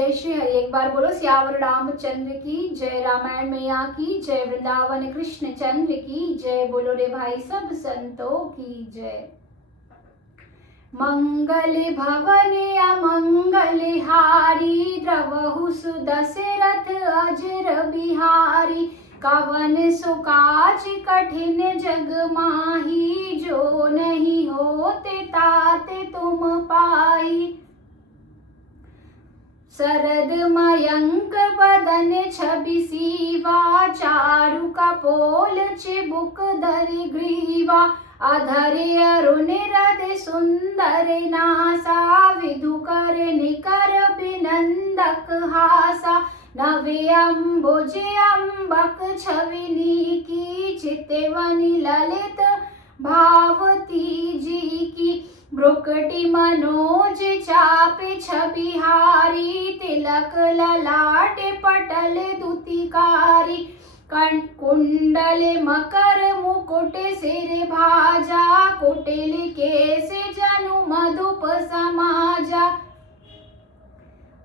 जय श्री हरि। एक बार बोलो सियावर रामचंद्र की जय, रामायण मैया की जय, वृंदावन कृष्ण चंद्र की जय। बोलो रे भाई सब संतों की जय। मंगल भवन अमंगल हारी, द्रवहु सुदशरथ अजर बिहारी। कवन सुकाज कठिन जग माही, जो नहीं होते ताते तुम पाई। शरद मयंक बदन छवि सीवा, चारु कपोल चिबुक धरि ग्रीवा। अधर अरुण हृदय सुंदर नासा, विधु कर निकर बिनंदक हासा। नवे अम्बुज अम्बक छविनी की, चितवनी ललित भावती जी की। भ्रुकटि मनोज चापे छबिहारी, तिलक ललाट पटल दुतिकारी। कुंडल मकर मुकुट सिर भाजा, कुटिल केस जनु मधुप समाजा।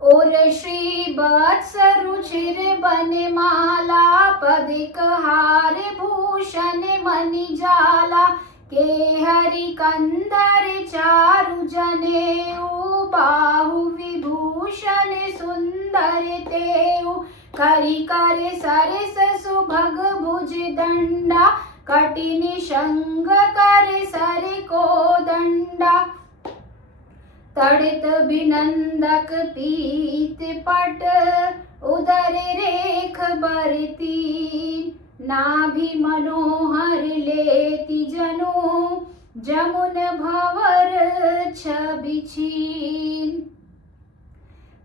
और श्री वत्स रुचिर बनमाला, पदिक हार भूषण मणि जाला। के हरि कंधर चारु जनेऊ, बाहु विभूषण सुंदर तेऊ। करि कर सरिस सुभग भुज दंडा, कटिन शंग कर सर को दंडा। तड़ित बिनंदक पीत पट, उदर रेख बरती। नाभि मनोहर लेति जनु, जमुन भवर छवि छीन।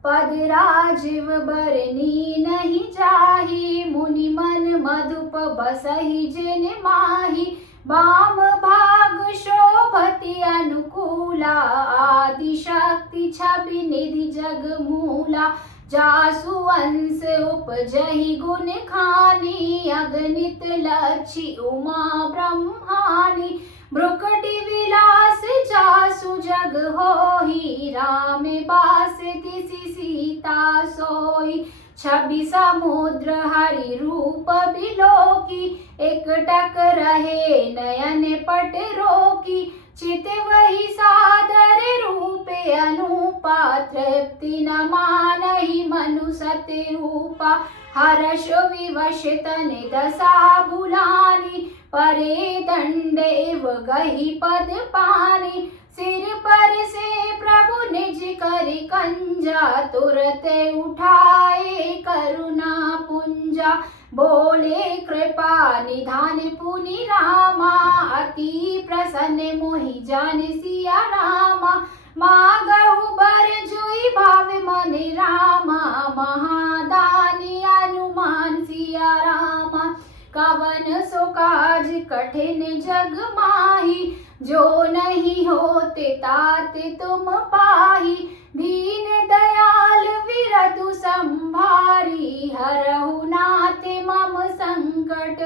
पद राजीव बरनी नहीं जाही, मुनि मन मधुप बसहि जिन माही। वाम भाग शोभति अनुकूला, आदि शक्ति छवि निधि जग मूला। जासु अंश उपजहि गुण खानी, अगणित लक्षि उमा ब्रह्मानी। भ्रुकटि विलास जासु जग होहि, राम बास तिसि सीता सोई। छवि समुद्र हरि रूप बिलोकी, एकटक रहे नयन पट रोकी। चित वही सादर रूपे अनुपा, तृप्ति न मानहि मनु सति रूपा। हर्ष विवश तन दशा भुलानी, परे दंड एव गहि पद पानी। सिर पर से प्रभु निज करि कंजा, तुरत उठाए करुणा पुंजा। बोले कृपा निधान पुनि रामा, अति प्रसन्न मोहि जान सिया रामा। मागहु बर जुई भाव मन रामा, महादानी अनुमान सिया रामा। कवन सो काज कठिन जग माही, जो नहीं होते ताते तुम पाही। दीन दयाल विरतु संभारी, हरहु नाथ मम संकट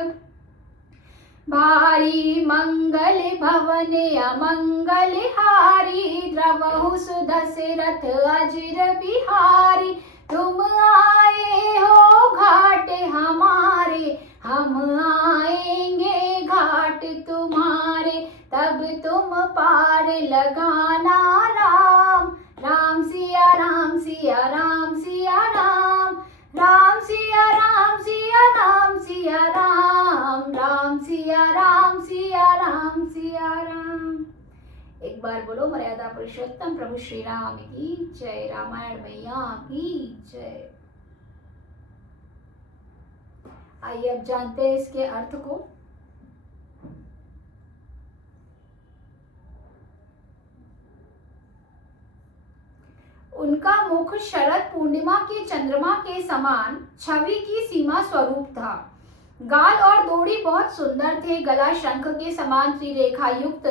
भारी। मंगल भवन अमंगल हारी, द्रवहु सुदशरथ अजर बिहारी। तुम आए हो घाट हमारे, हम आएंगे घाट तुम्हारे। तब तुम पार लगाना राम, राम सिया राम सिया राम सिया राम। राम सिया राम सिया राम सिया राम, राम सिया राम सिया राम सिया राम। एक बार बोलो मर्यादा पुरुषोत्तम प्रभु श्री राम की जय, रामायण मैया की जय। आइए अब जानते हैं इसके अर्थ को। उनका मुख शरद पूर्णिमा के चंद्रमा के समान छवि की सीमा स्वरूप था। गाल और दोड़ी बहुत सुंदर थे। गला शंख के समान त्रिरेखा युक्त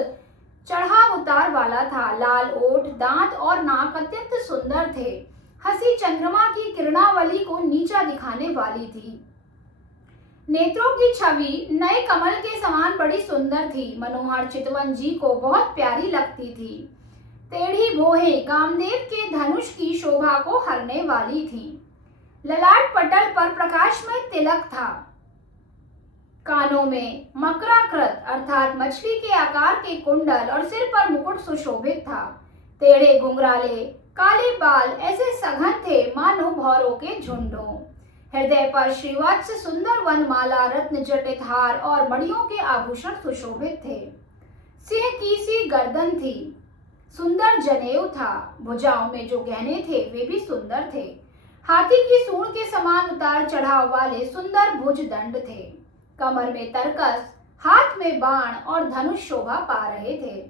चढ़ाव उतार वाला था। लाल ओठ, दांत और नाक अत्यंत सुंदर थे। हंसी चंद्रमा की किरणावली को नीचा दिखाने वाली थी। नेत्रों की छवि नए कमल के समान बड़ी सुंदर थी। मनोहर चितवन जी को बहुत प्यारी लगती थी। टेढ़ी भोहें कामदेव के धनुष की शोभा को हरने वाली थीं। ललाट पटल पर प्रकाशमय तिलक था। कानों में मकराकृत अर्थात मछली के आकार के कुंडल और सिर पर मुकुट सुशोभित था। टेढ़े घुंघराले काले बाल ऐसे सघन थे मानो भौरों के झुंडों। हृदय पर श्रीवत्स सुंदर वनमाला, रत्न जटित हार और मणियों के आभूषण सुशोभित थे। सिंह की सी गर्दन थी, सुंदर जनेऊ था। भुजाओं में जो गहने थे वे भी सुंदर थे। हाथी की सूंड के समान उतार चढ़ाव वाले सुंदर भुज दंड थे। कमर में तरकस, हाथ में बाण और धनुष शोभा पा रहे थे।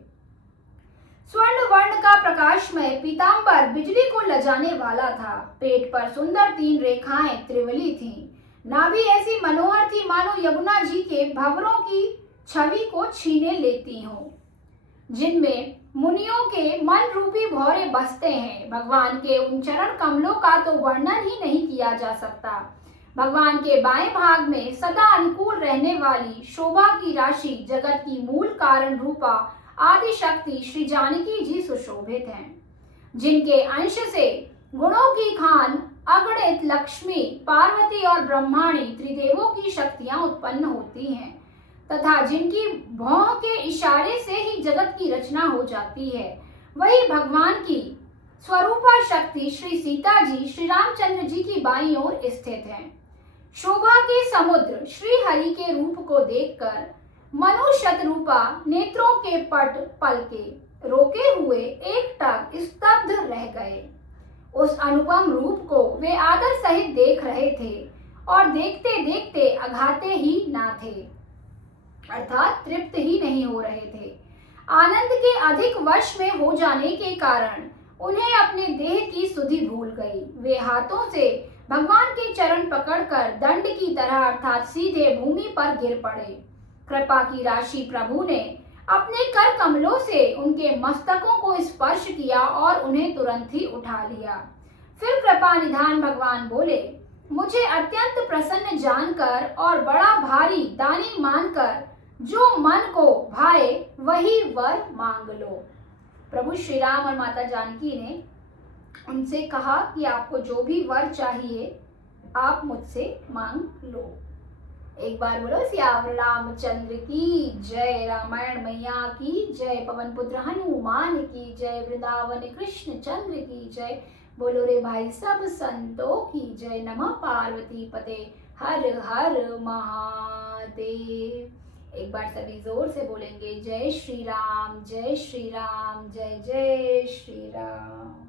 स्वर्ण वर्ण का प्रकाशमय पीतांबर बिजली को लजाने वाला था। पेट पर सुंदर 3 रेखाएं त्रिवली थीं। नाभि ऐसी मनोहर थी मानो यमुना जी के भंवरों की छवि को छीने लेती हो, जिनमें मुनियों के मन रूपी भौरे बसते हैं। भगवान के उन चरण कमलों का तो वर्णन ही नहीं किया जा सकता। भगवान के बाएं भाग में सदा अनुकूल रहने वाली शोभा की राशि, जगत की मूल कारण रूपा आदि शक्ति श्री जानकी जी सुशोभित हैं, जिनके अंश से गुणों की खान अगणित लक्ष्मी, पार्वती और ब्रह्माणी त्रिदेवों की शक्तियां उत्पन्न होती हैं तथा जिनकी भौं के इशारे से ही जगत की रचना हो जाती है। वही भगवान की स्वरूपा शक्ति श्री सीता जी श्री रामचंद्र जी की बाईं ओर स्थित है। शोभा के समुद्र श्री हरि के रूप को देखकर मनुष्य रूपा नेत्रों के पट पलके रोके हुए एकटक स्तब्ध रह गए। उस अनुपम रूप को वे आदर सहित देख रहे थे और देखते देखते अघाते ही ना थे, अर्थात तृप्त ही नहीं हो रहे थे। आनंद के अधिक वश में हो जाने के कारण उन्हें अपने देह की सुधि भूल गई। वे हाथों से भगवान के चरण पकड़कर दंड की तरह अर्थात सीधे भूमि पर गिर पड़े। कृपा की राशि प्रभु ने अपने कर कमलों से उनके मस्तकों को स्पर्श किया और उन्हें तुरंत ही उठा लिया। फिर कृपा निधान भगवान बोले, मुझे अत्यंत प्रसन्न जानकर और बड़ा भारी दानी मानकर जो मन को भाए वही वर मांग लो। प्रभु श्री राम और माता जानकी ने उनसे कहा कि आपको जो भी वर चाहिए आप मुझसे मांग लो। एक बार बोलो सियावर रामचंद्र की जय, रामायण मैया की जय, पवन पुत्र हनुमान की जय, वृंदावन कृष्ण चंद्र की जय। बोलो रे भाई सब संतों की जय। नमः पार्वती पते हर हर महादेव। एक बार सभी जोर से बोलेंगे जय श्री राम जय श्री राम जय जय श्री राम।